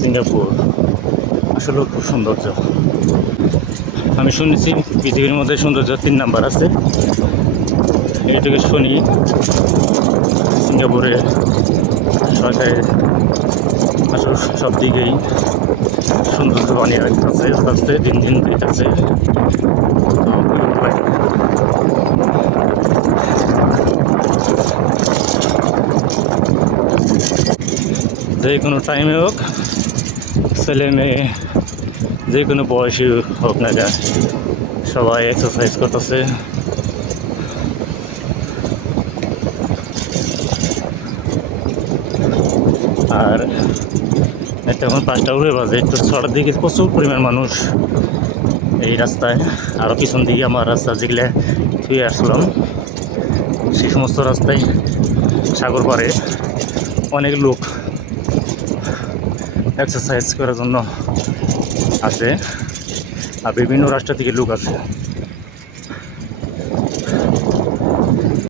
Singapore আসলে খুব সৌন্দর্য। আমি শুনেছি পৃথিবীর মধ্যে সৌন্দর্য 3 নাম্বার আছে। এইটুকু শুনি সিঙ্গাপুরে সরকারের আসলে সব দিকেই সৌন্দর্য বানিয়ে রাখতেছে, আস্তে আস্তে দিন দিন দিতেছে। যে কোনো টাইমে হোক, ছেলে মেয়ে যে কোনো বয়সী হোক না কেন, সবাই এক্সারসাইজ করতেছে। আর এখন 5টা উড়ে বাজে, একটু 6টার দিকে প্রচুর পরিমাণ মানুষ এই রাস্তায়। আরও পিছন দিকে আমার রাস্তা যেগুলো ধুয়ে আসলাম, সেই সমস্ত রাস্তায় সাগর পাড়ে অনেক লোক এক্সারসাইজ করার জন্য আছে, আর বিভিন্ন রাষ্ট্র থেকে লোক আছে।